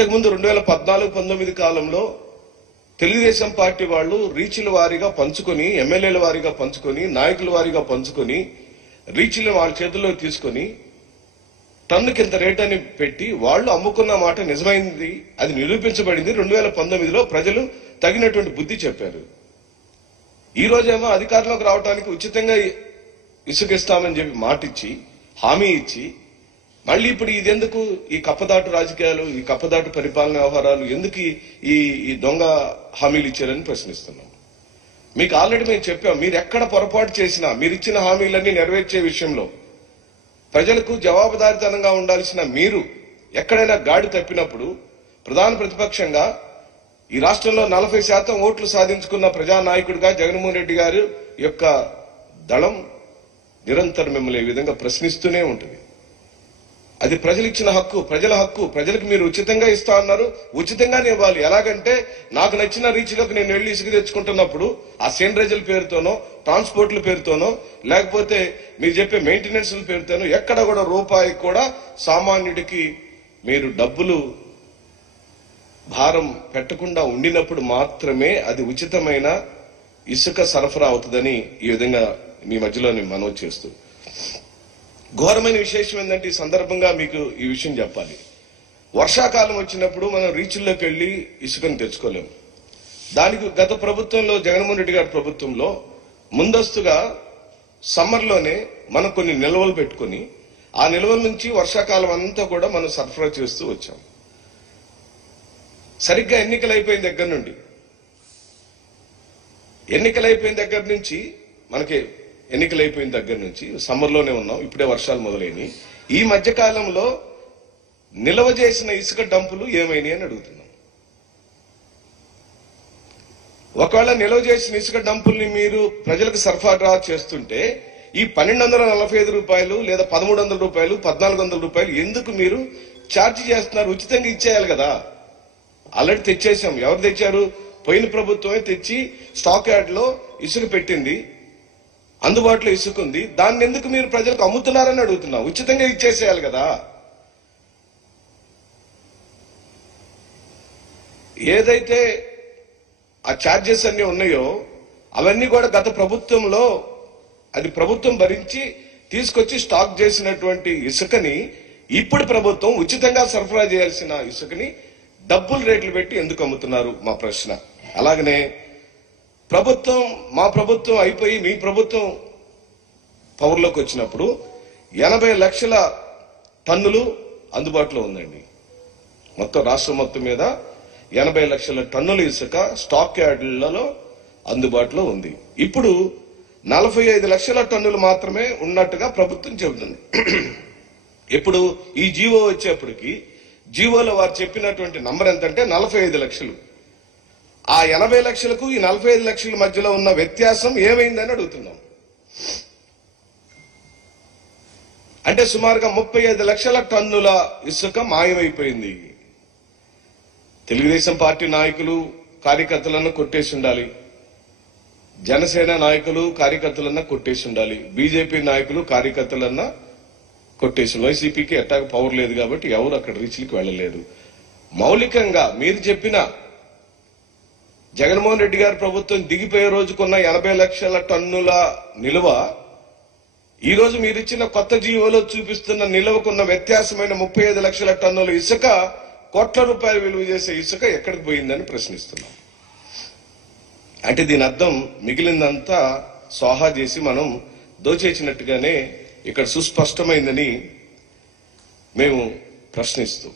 ఇంతకుముందు 2014-19 కాలంలో తెలుగుదేశం పార్టీ వాళ్ళు రీచ్ల వారీగా పంచుకొని, ఎమ్మెల్యేల వారీగా పంచుకొని, నాయకుల వారీగా పంచుకొని, రీచ్లు వాళ్ళ చేతుల్లో తీసుకొని టన్నుకి ఇంత రేట్ అని పెట్టి వాళ్ళు అమ్ముకున్న మాట నిజమైంది, అది నిరూపించబడింది. 2019లో ప్రజలు తగినటువంటి బుద్ధి చెప్పారు. ఈ రోజేమో అధికారంలోకి రావడానికి ఉచితంగా ఇసుక ఇస్తామని చెప్పి మాటిచ్చి, హామీ ఇచ్చి, మళ్ళీ ఇప్పుడు ఇదెందుకు ఈ కప్పదాటు రాజకీయాలు, ఈ కప్పదాటు పరిపాలన వ్యవహారాలు ఎందుకు ఈ దొంగ హామీలు ఇచ్చారని ప్రశ్నిస్తున్నాం. మీకు ఆల్రెడీ మేము చెప్పాం, మీరు ఎక్కడ పొరపాటు చేసినా మీరు ఇచ్చిన హామీలన్నీ నెరవేర్చే విషయంలో ప్రజలకు జవాబుదారీతనంగా ఉండాల్సిన మీరు ఎక్కడైనా గాడి తప్పినప్పుడు ప్రధాన ప్రతిపక్షంగా ఈ రాష్ట్రంలో 40% ఓట్లు సాధించుకున్న ప్రజానాయకుడిగా జగన్మోహన్ రెడ్డి గారు యొక్క దళం నిరంతరం మిమ్మల్ని ఈ విధంగా ప్రశ్నిస్తూనే ఉంటుంది. అది ప్రజలు ఇచ్చిన హక్కు, ప్రజల హక్కు. ప్రజలకు మీరు ఉచితంగా ఇస్తా అన్నారు, ఉచితంగానే ఇవ్వాలి. ఎలాగంటే నాకు నచ్చిన రీచ్లోకి నేను వెళ్లి ఇసుక తెచ్చుకుంటున్నప్పుడు ఆ సేంద్రేజల పేరుతోనో, ట్రాన్స్పోర్ట్ల పేరుతోనో, లేకపోతే మీరు చెప్పే మెయింటెనెన్స్ పేరుతోనో ఎక్కడ కూడా రూపాయి కూడా సామాన్యుడికి మీరు డబ్బులు భారం పెట్టకుండా ఉండినప్పుడు మాత్రమే అది ఉచితమైన ఇసుక సరఫరా అవుతుందని ఈ విధంగా మీ మధ్యలో నేను మనవి చేస్తూ, ఘోరమైన విశేషం ఏంటంటే ఈ సందర్భంగా మీకు ఈ విషయం చెప్పాలి. వర్షాకాలం వచ్చినప్పుడు మనం రీచ్ల్లోకి వెళ్లి ఇసుకను తెచ్చుకోలేము. దానికి గత ప్రభుత్వంలో, జగన్మోహన్ రెడ్డి గారి ప్రభుత్వంలో ముందస్తుగా సమ్మర్లోనే మనం కొన్ని నిల్వలు పెట్టుకుని ఆ నిల్వల నుంచి వర్షాకాలం అంతా కూడా మనం సరఫరా చేస్తూ వచ్చాం. సరిగ్గా ఎన్నికలైపోయిన దగ్గర నుంచి సమ్మర్లోనే ఉన్నాం, ఇప్పుడే వర్షాలు మొదలైనవి. ఈ మధ్యకాలంలో నిల్వ చేసిన ఇసుక డంపులు ఏమైనాయి అని అడుగుతున్నాం. ఒకవేళ నిల్వ చేసిన ఇసుక డంపుల్ని మీరు ప్రజలకు సరఫరా చేస్తుంటే ఈ 1245 రూపాయలు లేదా 1300 రూపాయలు, 1400 రూపాయలు ఎందుకు మీరు ఛార్జ్ చేస్తున్నారు? ఉచితంగా ఇచ్చేయాలి కదా. ఆల్రెడీ తెచ్చేసాం. ఎవరు తెచ్చారు? పోయిన ప్రభుత్వమే తెచ్చి స్టాక్ యార్డ్ లో ఇసుక పెట్టింది, అందుబాటులో ఇసుక ఉంది. దాన్ని ఎందుకు మీరు ప్రజలకు అమ్ముతున్నారని అడుగుతున్నాం. ఉచితంగా ఇచ్చేసేయాలి కదా. ఏదైతే ఆ ఛార్జెస్ అన్ని ఉన్నాయో అవన్నీ కూడా గత ప్రభుత్వంలో అది ప్రభుత్వం భరించి తీసుకొచ్చి స్టాక్ చేసినటువంటి ఇసుకని ఇప్పుడు ప్రభుత్వం ఉచితంగా సరఫరా చేయాల్సిన ఇసుకని డబ్బులు రేట్లు పెట్టి ఎందుకు అమ్ముతున్నారు మా ప్రశ్న. అలాగనే మా ప్రభుత్వం అయిపోయి మీ ప్రభుత్వం పవర్లోకి వచ్చినప్పుడు 80 లక్షల టన్నులు అందుబాటులో ఉందండి. మొత్తం రాష్ట్రం మొత్తం మీద 80 లక్షల టన్నుల ఇసుక స్టాక్ యార్డులలో అందుబాటులో ఉంది. ఇప్పుడు 45 లక్షల టన్నులు మాత్రమే ఉన్నట్టుగా ప్రభుత్వం చెబుతుంది. ఇప్పుడు ఈ జీవో వచ్చేప్పటికి జీవోలో వారు చెప్పినటువంటి నంబర్ ఎంతంటే 45 లక్షలు. ఆ 80 లక్షలకు ఈ 45 లక్షల మధ్యలో ఉన్న వ్యత్యాసం ఏమైందని అడుగుతున్నాం. అంటే సుమారుగా 35 లక్షల టన్నుల ఇసుక మాయమైపోయింది. తెలుగుదేశం పార్టీ నాయకులు కార్యకర్తలను కొట్టేసి ఉండాలి, జనసేన నాయకులు కార్యకర్తలన్నా కొట్టేసి ఉండాలి, బీజేపీ నాయకులు కార్యకర్తలన్నా కొట్టేసి. వైసీపీకి ఎట్టాగ పవర్ లేదు కాబట్టి ఎవరు అక్కడ రీచ్లకు వెళ్లలేదు. మౌలికంగా మీరు చెప్పిన జగన్మోహన్ రెడ్డి గారి ప్రభుత్వం దిగిపోయే రోజుకున్న 80 లక్షల టన్నుల నిల్వ ఈ రోజు మీరిచ్చిన కొత్త జీవోలో చూపిస్తున్న నిల్వకున్న వ్యత్యాసమైన 35 లక్షల టన్నుల ఇసుక, కోట్ల రూపాయలు విలువ చేసే ఇసుక ఎక్కడికి పోయిందని ప్రశ్నిస్తున్నాం. అంటే దీని అర్థం మిగిలిందంతా స్వాహా చేసి మనం దోచేసినట్టుగానే ఇక్కడ సుస్పష్టమైందని మేము ప్రశ్నిస్తూ